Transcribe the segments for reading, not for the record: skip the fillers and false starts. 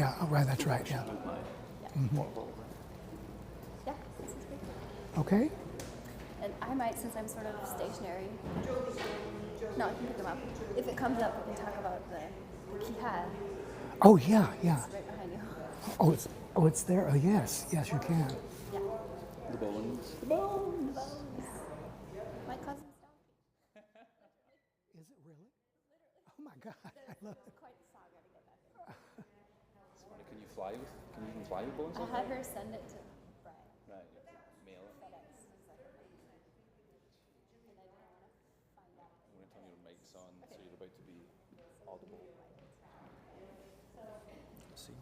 Yeah, oh, right, that's right, yeah. Mm-hmm. Yeah, this is great. Okay. And I might, since I'm sort of stationary. No, I can pick them up. If it comes up, we can talk about the kihad. Oh, yeah, yeah. It's right behind you. Oh, it's there. Oh, yes, yes, you can. Yeah. The bones. The bones. My cousin's down. Is it really? Oh my God, I love it. Quite a saga to get that thing. Can you fly with? Can you even fly with bones? I had her send it to Brian. Right, you have to mail it. FedEx. And I didn't want to find out. I'm going to turn your mics on, so you're about to be audible. Let's see.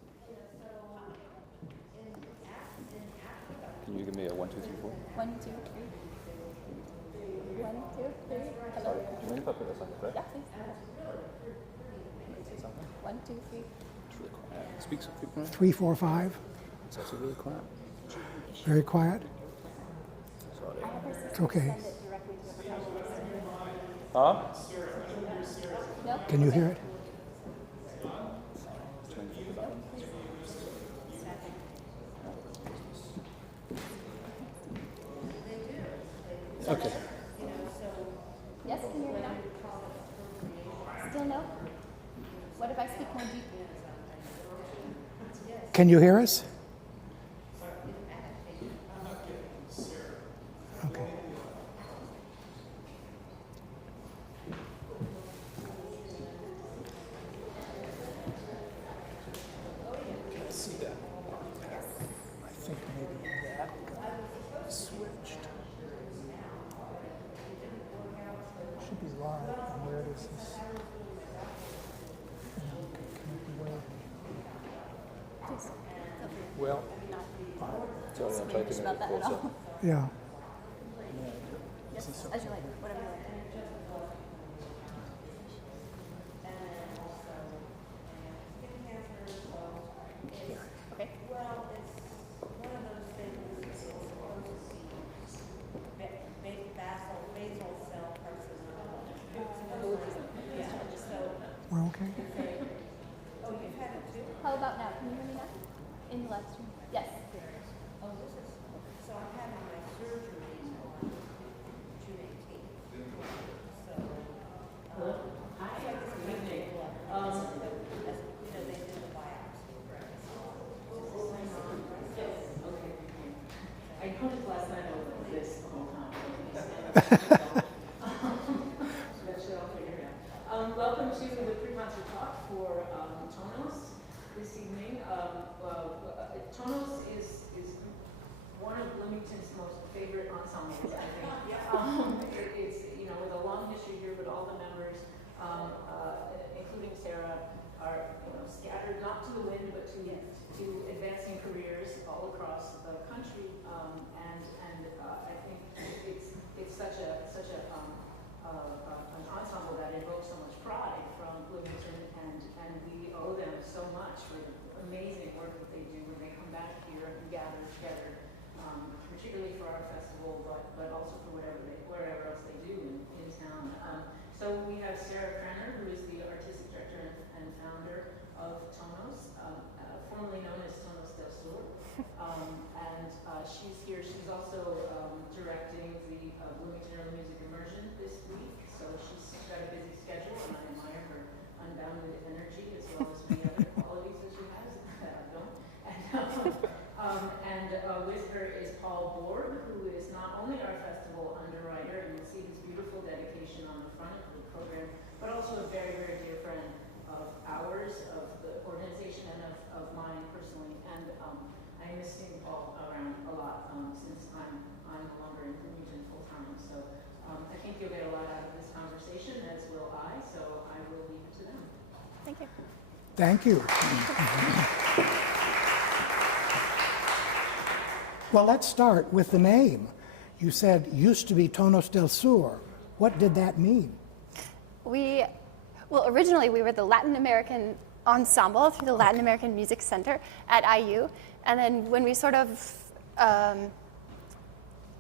Can you give me a 1, 2, 3, 4? 1, 2, 3. 1, 2, 3. Hello. Sorry, do you mind if I put this on the clip? Yeah, please. Say something? 1, 2, 3. It's really quiet. Speak something. 3, 4, 5. It's also really quiet. Very quiet. Sorry. I have her sister It's okay. send it directly to a percussionist. Huh? No? Can you hear it? Okay. Yes, can you hear me now? Still no? What if I speak more deeply? Can you hear us? Okay. See that? I think maybe that got switched. Should be live. And where does this? Please. Well, sorry, I'm trying to Just make about it that at closer. all. Yeah. Yes, as you like, whatever you like. Okay. We're okay? How about now? Can you hear me now? In the live stream? Yes. So I'm having my surgery on June 18th. So, they did the biopsy. I noticed last night I was like this the whole time. That shit I'll figure it out. Welcome to the pre-concert talk for Tonos this evening. Tonos is one of Bloomington's most favorite ensembles, I think. It's, with a long history here, but all the members, including Sarah, are, scattered not to the wind, but to advancing careers all across the country. I think it's such an ensemble that evokes so much pride from Bloomington, and we owe them so much for the amazing work that they do when they come back here and gather together, particularly for our festival, but also for wherever else they do in town. So we have Sarah Cranor, who is the artistic director and founder of Tonos, formerly known as Tonos del Sur. She's here. She's also directing the Bloomington Early Music Immersion this week. So she's got a busy schedule, and I admire her unbounded energy as well as many other qualities that she has that I don't. And with her is Paul Borg, who is not only our festival underwriter, and you'll see his beautiful dedication on the front of the program, but also a very, very dear friend of ours, of the organization, and of mine personally. And I miss seeing Paul around a lot since I'm no longer in Bloomington full time. So I think you'll get a lot out of this conversation, as will I. So I will leave it to them. Thank you. Thank you. Well, let's start with the name. You said used to be Tonos del Sur. What did that mean? Originally we were the Latin American ensemble through the Latin American Music Center at IU. And then when we sort of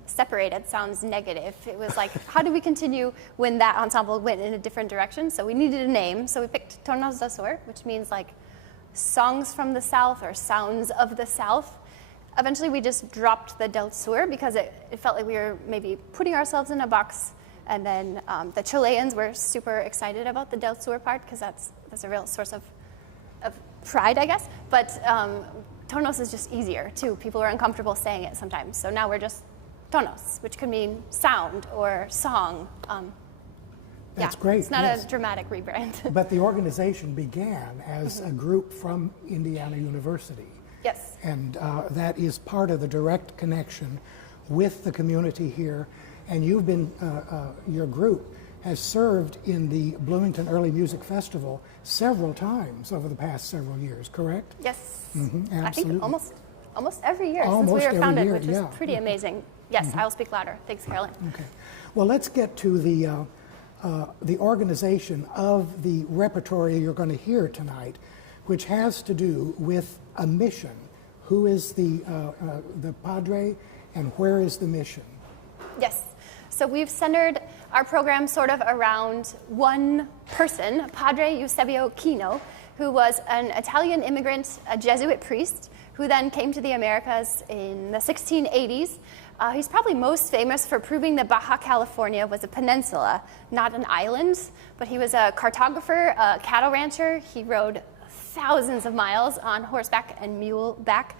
separated, sounds negative. It was like, how do we continue when that ensemble went in a different direction? So we needed a name. So we picked Tonos del Sur, which means like songs from the South or sounds of the South. Eventually we just dropped the del sur because it felt like we were maybe putting ourselves in a box. And then the Chileans were super excited about the del sur part because that's a real source of pride, I guess. But Tonos is just easier too. People are uncomfortable saying it sometimes. So now we're just Tonos, which could mean sound or song. That's great. It's not a dramatic rebrand. But the organization began as a group from Indiana University. Yes. And that is part of the direct connection with the community here. And you've been, your group has served in the Bloomington Early Music Festival several times over the past several years, correct? Yes. Absolutely. I think almost every year Almost since we were every founded, year, which yeah. is pretty amazing. Yes, I'll speak louder. Thanks, Carolyn. Okay. Well, let's get to the organization of the repertory you're going to hear tonight, which has to do with a mission. Who is the Padre, and where is the mission? Yes. So we've centered our program sort of around one person, Padre Eusebio Kino, who was an Italian immigrant, a Jesuit priest, who then came to the Americas in the 1680s. He's probably most famous for proving that Baja California was a peninsula, not an island, but he was a cartographer, a cattle rancher. He rode thousands of miles on horseback and muleback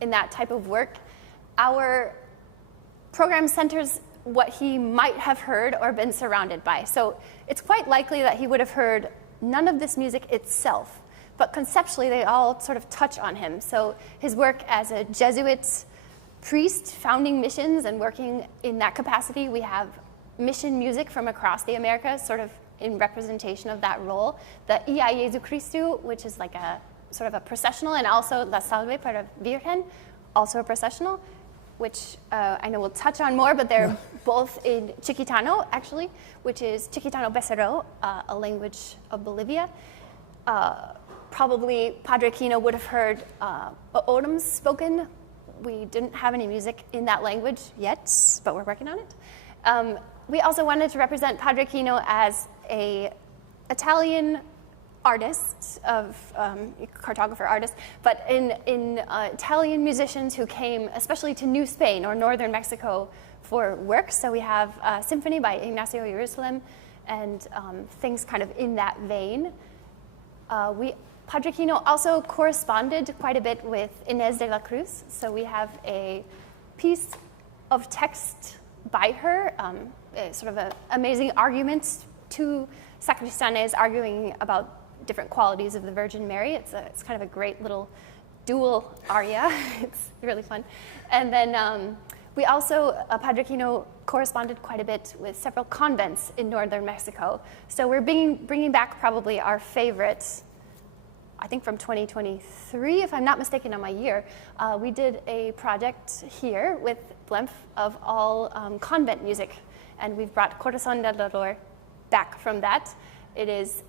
in that type of work. Our program centers what he might have heard or been surrounded by. So it's quite likely that he would have heard none of this music itself, but conceptually they all sort of touch on him. So his work as a Jesuit priest, founding missions and working in that capacity, we have mission music from across the Americas, sort of in representation of that role. The Ia Jesu Christu, which is like a sort of a processional, and also La Salve para Virgen, also a processional, which I know we'll touch on more, but they're both in Chiquitano, actually, which is Chiquitano Becerro, a language of Bolivia. Probably Padre Kino would have heard Odoms spoken. We didn't have any music in that language yet, but we're working on it. We also wanted to represent Padre Kino as an Italian artist, cartographer artist, but in Italian musicians who came especially to New Spain or northern Mexico for work. So we have a symphony by Ignacio Jerusalem and things kind of in that vein. Padre Kino also corresponded quite a bit with Inés de la Cruz. So we have a piece of text by her, sort of an amazing argument, two sacristanes arguing about different qualities of the Virgin Mary. It's kind of a great little dual aria. It's really fun. And then we also, Padre Kino corresponded quite a bit with several convents in northern Mexico. So we're bringing back probably our favorite, I think from 2023, if I'm not mistaken on my year. We did a project here with BLEMF of all convent music, and we've brought Corazón del Dolor back from that. It is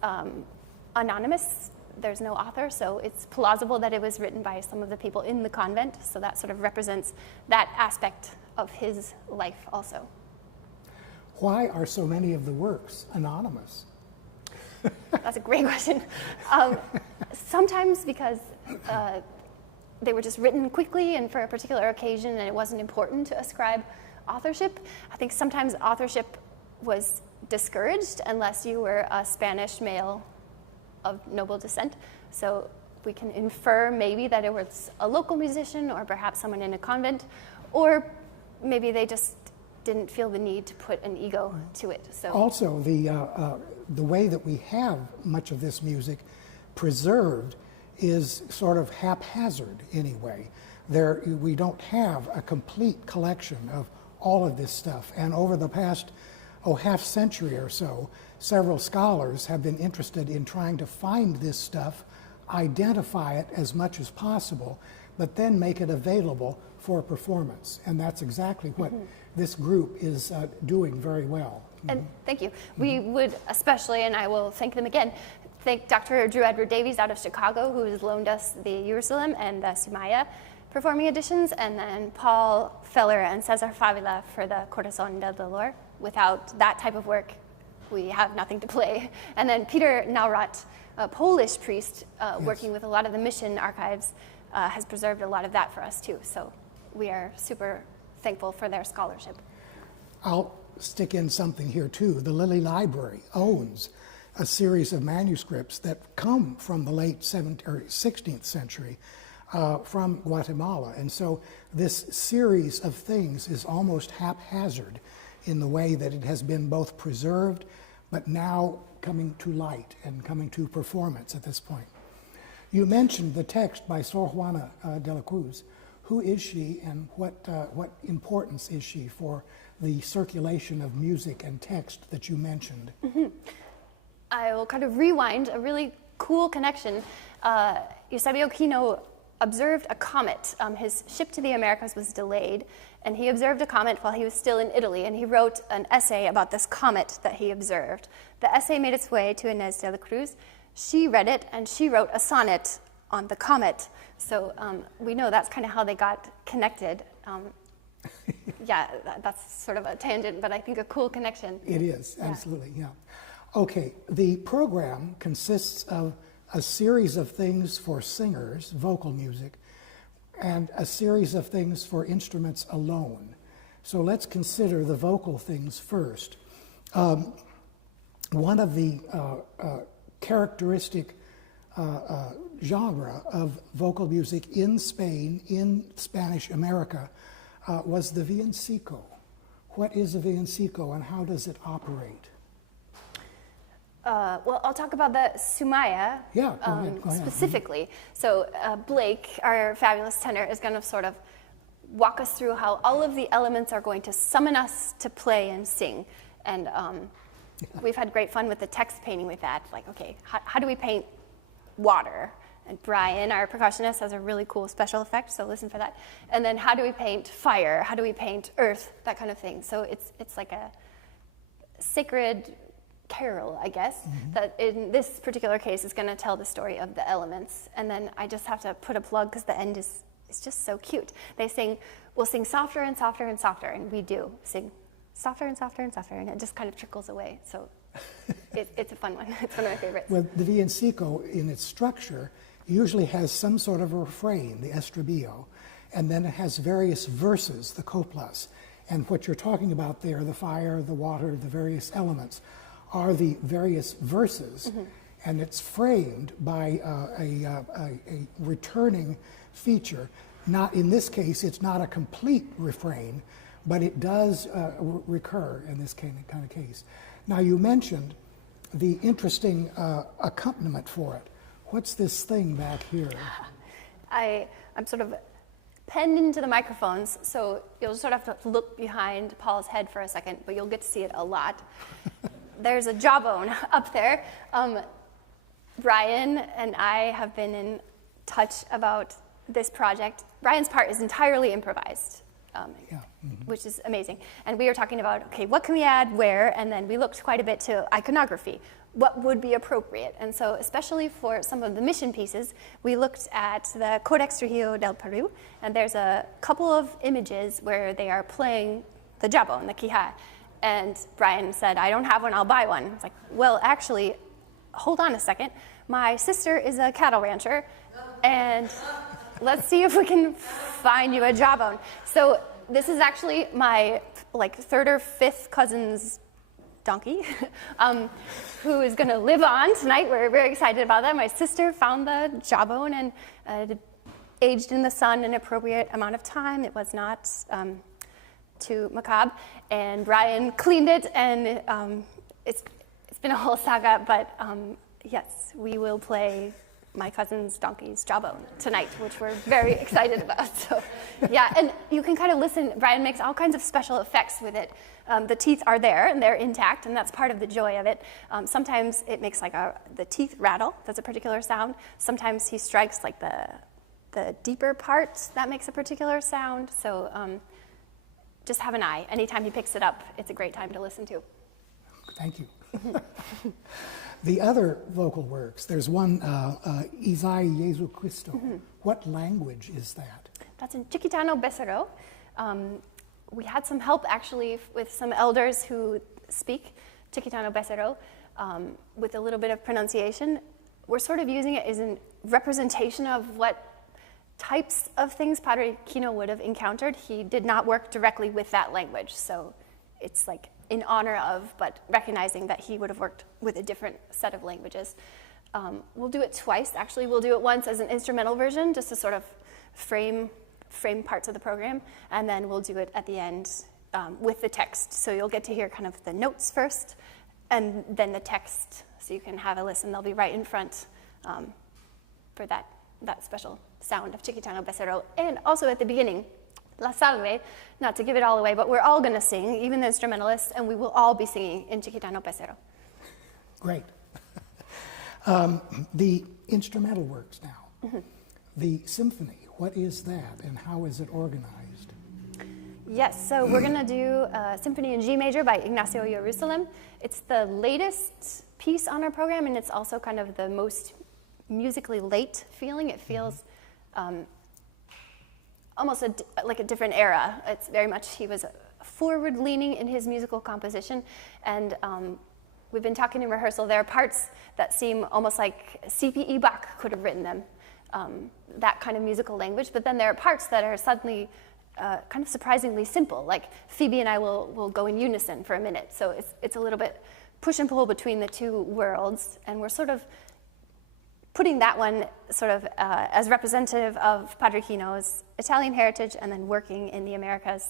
anonymous. There's no author, so it's plausible that it was written by some of the people in the convent, so that sort of represents that aspect of his life also. Why are so many of the works anonymous? That's a great question. Sometimes because they were just written quickly and for a particular occasion, and it wasn't important to ascribe authorship. I think sometimes authorship was discouraged unless you were a Spanish male of noble descent. So we can infer maybe that it was a local musician or perhaps someone in a convent, or maybe they just didn't feel the need to put an ego to it. So also, the way that we have much of this music preserved is sort of haphazard anyway. We don't have a complete collection of all of this stuff. And over the past half century or so, several scholars have been interested in trying to find this stuff, identify it as much as possible, but then make it available for performance. And that's exactly what this group is doing very well. And thank you. We would especially, and I will thank them again, thank Dr. Drew Edward Davies out of Chicago, who has loaned us the Jerusalem and the Sumaya performing editions, and then Paul Feller and Cesar Favila for the Corazón del Dolor. Without that type of work, we have nothing to play. And then Peter Naurat, a Polish priest working with a lot of the mission archives, has preserved a lot of that for us too. So we are super thankful for their scholarship. I'll stick in something here too. The Lilly Library owns a series of manuscripts that come from the late 16th century from Guatemala. And so this series of things is almost haphazard in the way that it has been both preserved, but now coming to light and coming to performance at this point. You mentioned the text by Sor Juana de la Cruz. Who is she, and what importance is she for the circulation of music and text that you mentioned? Mm-hmm. I will kind of rewind a really cool connection. Eusebio Kino observed a comet. His ship to the Americas was delayed, and he observed a comet while he was still in Italy, and he wrote an essay about this comet that he observed. The essay made its way to Inés de la Cruz. She read it, and she wrote a sonnet on the comet. So we know that's kind of how they got connected. Yeah, that's sort of a tangent, but I think a cool connection. It is, absolutely, yeah. Okay, the program consists of a series of things for singers, vocal music, and a series of things for instruments alone. So let's consider the vocal things first. One of the characteristic genre of vocal music in Spain, in Spanish America, was the villancico. What is a villancico and how does it operate? Well, I'll talk about the Sumaya Go ahead. specifically. So Blake, our fabulous tenor, is going to sort of walk us through how all of the elements are going to summon us to play and sing. And we've had great fun with the text painting with that. Like, okay, how do we paint water? And Brian, our percussionist, has a really cool special effect, so listen for that. And then how do we paint fire? How do we paint earth? That kind of thing. So it's like a sacred carol, I guess, that in this particular case is going to tell the story of the elements. And then I just have to put a plug because the end is just so cute. They sing, we'll sing softer and softer and softer, and we do sing softer and softer and softer, and it just kind of trickles away. So it's a fun one. It's one of my favorites. Well, the villancico in its structure usually has some sort of a refrain, the estribillo, and then it has various verses, the coplas. And what you're talking about there, the fire, the water, the various elements, are the various verses, and it's framed by a returning feature. Not in this case, it's not a complete refrain, but it does recur in this kind of case. Now, you mentioned the interesting accompaniment for it. What's this thing back here? I'm sort of penned into the microphones, so you'll sort of have to look behind Paul's head for a second, but you'll get to see it a lot. There's a jawbone up there. Brian and I have been in touch about this project. Brian's part is entirely improvised, which is amazing. And we were talking about, okay, what can we add where? And then we looked quite a bit to iconography. What would be appropriate? And so especially for some of the mission pieces, we looked at the Codex Regio del Peru, and there's a couple of images where they are playing the jabón, the quijá. And Brian said, I don't have one, I'll buy one. I was like, well, actually, hold on a second. My sister is a cattle rancher, and let's see if we can find you a jawbone. So this is actually my third or fifth cousin's donkey, who is going to live on tonight. We're very excited about that. My sister found the jawbone and it aged in the sun an appropriate amount of time. It was not too macabre. And Brian cleaned it, and it's been a whole saga, but yes, we will play my cousin's donkey's jawbone tonight, which we're very excited about. So, yeah, and you can kind of listen. Brian makes all kinds of special effects with it. The teeth are there, and they're intact, and that's part of the joy of it. Sometimes it makes like the teeth rattle. That's a particular sound. Sometimes he strikes like the deeper parts. That makes a particular sound. So just have an eye. Anytime he picks it up, it's a great time to listen to. Thank you. The other vocal works, there's one, Izai Jesu Cristo. What language is that? That's in Chiquitano Becerro. We had some help actually with some elders who speak Chiquitano Becerro, with a little bit of pronunciation. We're sort of using it as a representation of what types of things Padre Kino would have encountered. He did not work directly with that language, so it's like in honor of, but recognizing that he would have worked with a different set of languages. We'll do it twice, actually. We'll do it once as an instrumental version, just to sort of frame parts of the program, and then we'll do it at the end with the text. So you'll get to hear kind of the notes first, and then the text, so you can have a listen. They'll be right in front for that special sound of Chiquitano Becerro. And also at the beginning, La Salve, not to give it all away, but we're all going to sing, even the instrumentalists, and we will all be singing in Chiquitano Becerro. Great. The instrumental works now. Mm-hmm. The symphony, what is that and how is it organized? Yes, so we're going to do a symphony in G major by Ignacio Jerusalem. It's the latest piece on our program, and it's also kind of the most musically late feeling. It feels almost like a different era. It's very much, he was forward-leaning in his musical composition, and we've been talking in rehearsal. There are parts that seem almost like C.P.E. Bach could have written them, that kind of musical language, but then there are parts that are suddenly kind of surprisingly simple, like Phoebe and I will go in unison for a minute. So it's a little bit push and pull between the two worlds, and we're sort of putting that one sort of as representative of Padre Kino's Italian heritage and then working in the Americas.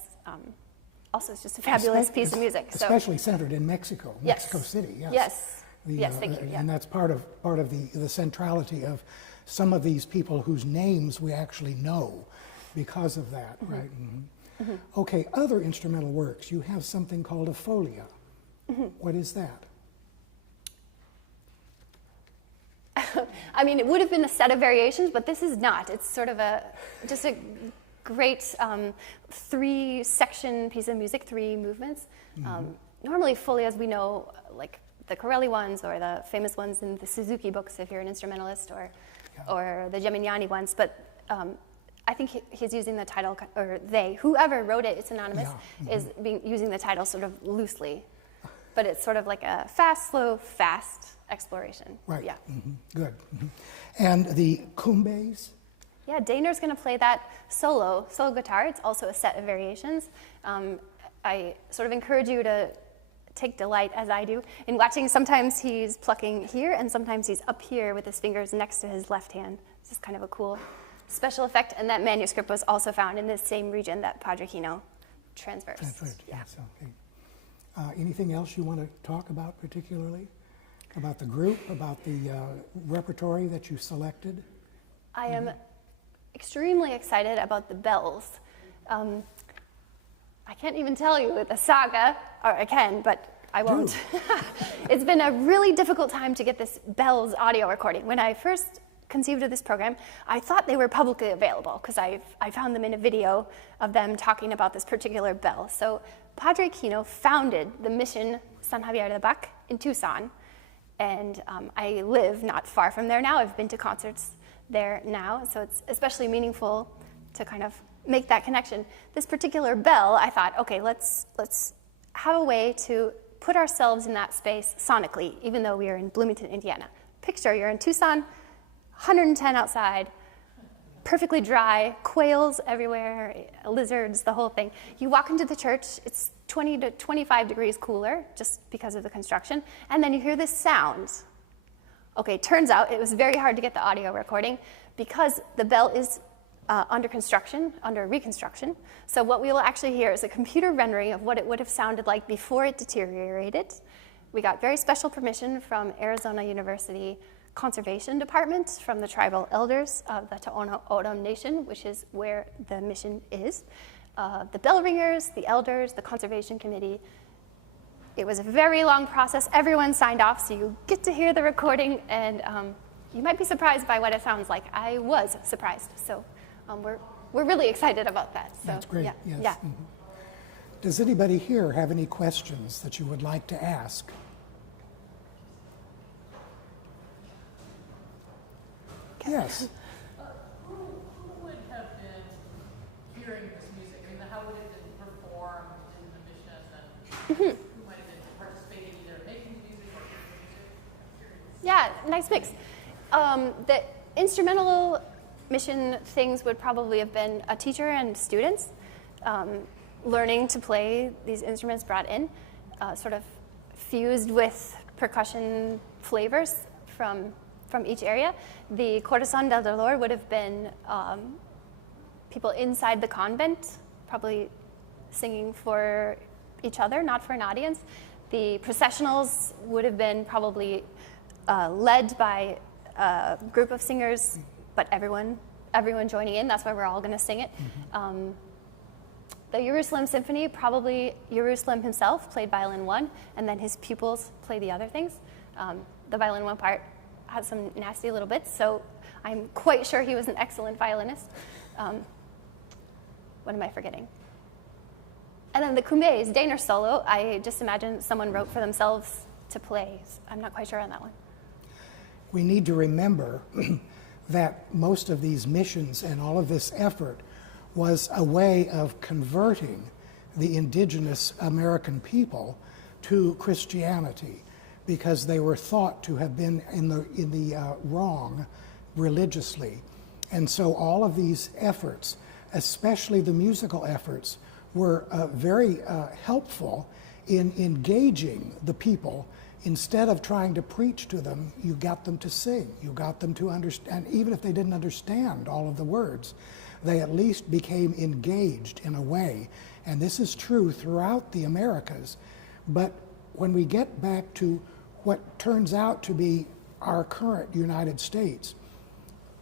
Also, it's just a fabulous piece of music. Especially centered in Mexico, yes. Mexico City. Yes. Yes. Yes, thank you. Yeah. And that's part of the centrality of some of these people whose names we actually know because of that, mm-hmm. right? Mm-hmm. Mm-hmm. Okay, other instrumental works. You have something called a folia. Mm-hmm. What is that? I mean, it would have been a set of variations, but this is not. It's sort of just a great three-section piece of music, 3 movements. Mm-hmm. Normally, folias we know, like the Corelli ones or the famous ones in the Suzuki books, if you're an instrumentalist, or the Gemignani ones. But I think he's using the title, or they, whoever wrote it, it's anonymous, yeah. Mm-hmm. is using the title sort of loosely. But it's sort of like a fast, slow, fast exploration. Right. Yeah. Mm-hmm. Good. Mm-hmm. And the kumbes? Yeah, Daner's going to play that solo guitar. It's also a set of variations. I sort of encourage you to take delight, as I do, in watching. Sometimes he's plucking here, and sometimes he's up here with his fingers next to his left hand. It's just kind of a cool special effect. And that manuscript was also found in the same region that Padre Kino transversed. Transferred, yeah. Yes, okay. Anything else you want to talk about particularly? About the group, about the repertory that you selected? I am extremely excited about the bells. I can't even tell you the saga, or I can, but I won't. It's been a really difficult time to get this bells audio recording. When I first conceived of this program, I thought they were publicly available because I found them in a video of them talking about this particular bell. So Padre Kino founded the mission San Javier de Bac in Tucson, and I live not far from there now. I've been to concerts there now, so it's especially meaningful to kind of make that connection. This particular bell, I thought, okay, let's have a way to put ourselves in that space sonically, even though we are in Bloomington, Indiana. Picture you're in Tucson, 110 outside, perfectly dry, quails everywhere, lizards, the whole thing. You walk into the church, it's 20 to 25 degrees cooler just because of the construction, and then you hear this sound. Okay, turns out it was very hard to get the audio recording because the bell is under reconstruction. So what we will actually hear is a computer rendering of what it would have sounded like before it deteriorated. We got very special permission from Arizona University Conservation Department, from the tribal elders of the Tonos O'odham Nation, which is where the mission is. The bell ringers, the elders, the Conservation Committee. It was a very long process. Everyone signed off, so you get to hear the recording, and you might be surprised by what it sounds like. I was surprised, so we're really excited about that. So, that's great, yeah. yes. Yeah. Mm-hmm. Does anybody here have any questions that you would like to ask? Yes. Who would have been hearing this music? I mean, how would it have been performed in the mission, and who might have been participating either in making Yeah, nice mix. The instrumental mission things would probably have been a teacher and students learning to play these instruments brought in, sort of fused with percussion flavors from each area. The Corazón del Dolor would have been people inside the convent, probably singing for each other, not for an audience. The processionals would have been probably led by a group of singers, but everyone joining in. That's why we're all going to sing it. The Jerusalem Symphony, probably Jerusalem himself played violin one, and then his pupils play the other things. The violin one part has some nasty little bits, so I'm quite sure he was an excellent violinist. What am I forgetting? And then the Kumbes, Danish solo, I just imagine someone wrote for themselves to play. I'm not quite sure on that one. We need to remember that most of these missions and all of this effort was a way of converting the indigenous American people to Christianity, because they were thought to have been in the wrong religiously. And so all of these efforts, especially the musical efforts, were very helpful in engaging the people. Instead of trying to preach to them, you got them to sing. You got them to understand. Even if they didn't understand all of the words, they at least became engaged in a way. And this is true throughout the Americas. But when we get back to what turns out to be our current United States,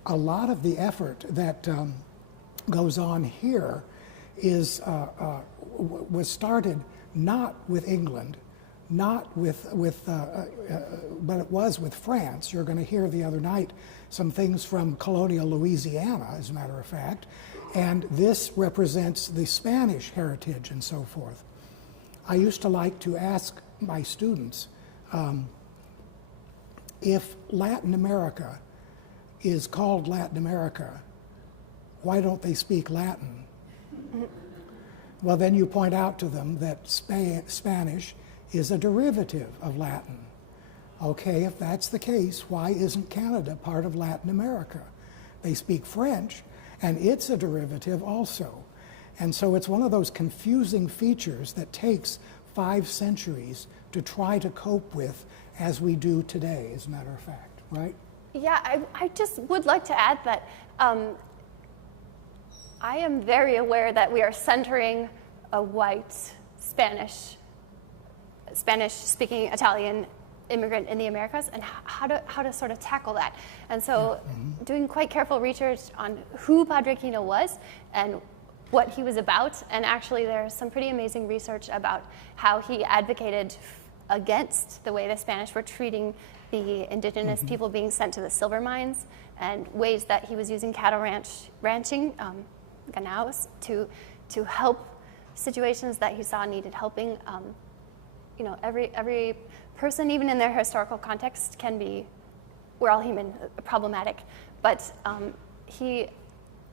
a lot of the effort that goes on here is was started not with England, not but it was with France. You're going to hear the other night some things from colonial Louisiana, as a matter of fact, and this represents the Spanish heritage and so forth. I used to like to ask my students, if Latin America is called Latin America, why don't they speak Latin? Well, then you point out to them that Spanish is a derivative of Latin. Okay, if that's the case, why isn't Canada part of Latin America? They speak French, and it's a derivative also. And so it's one of those confusing features that takes 5 centuries to try to cope with as we do today, as a matter of fact, right? Yeah, I just would like to add that I am very aware that we are centering a white Spanish-speaking Italian immigrant in the Americas, and how to sort of tackle that. And so doing quite careful research on who Padre Kino was and what he was about, and actually there's some pretty amazing research about how he advocated against the way the Spanish were treating the indigenous people being sent to the silver mines, and ways that he was using cattle ranching, ganaos, to help situations that he saw needed helping. You know, every person, even in their historical context, can be, we're all human, problematic, but he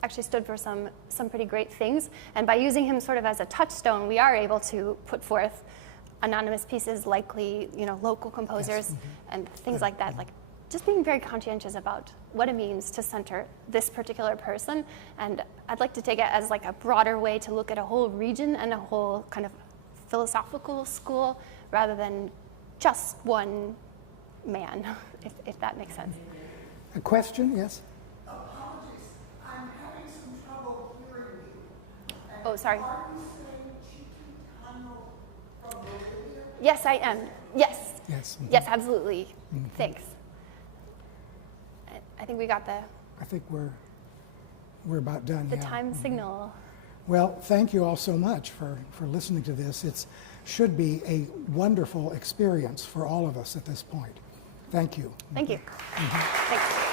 actually stood for some pretty great things, and by using him sort of as a touchstone, we are able to put forth anonymous pieces, likely, you know, local composers, and things like that. Like, just being very conscientious about what it means to center this particular person. And I'd like to take it as like a broader way to look at a whole region and a whole kind of philosophical school, rather than just one man, if that makes sense. A question, yes? Apologies, I'm having some trouble hearing you. Oh, sorry. Are you saying Chicano from Bolivia? Yes, I am. Yes. Yes. Yes, absolutely. Thanks. I think we got I think we're about done. the yeah. time signal. Well, thank you all so much for listening to this. It should be a wonderful experience for all of us at this point. Thank you. Thank you. Thanks.